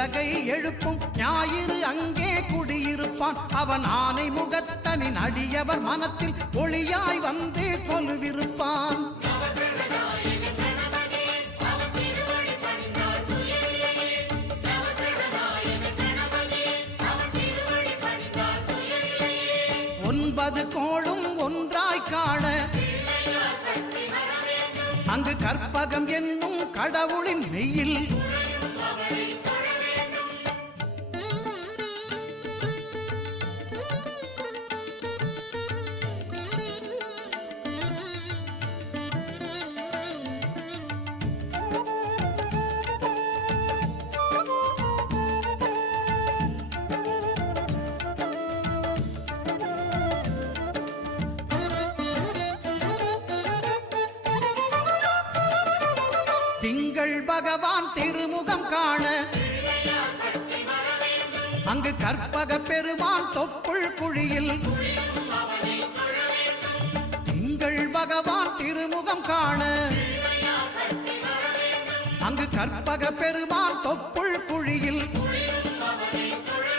உலகை எழுப்பும் ஞாயிறு அங்கே குடியிருப்பான். அவன் ஆனை முகத்தனின் அடியவர் மனத்தில் ஒளியாய் வந்து கொலுவிருப்பான். ஒன்பது கோளும் ஒன்றாய் காண அங்கு கற்பகம் என்னும் கடவுளின் மெய்யில் திங்கள் பகவான் திருமுகம் காண அங்கு கற்பக பெருமான் தொப்புள் குழியில் திங்கள் பகவான் திருமுகம் காண அங்கு கற்பக பெருமான் தொப்புள் குழியில்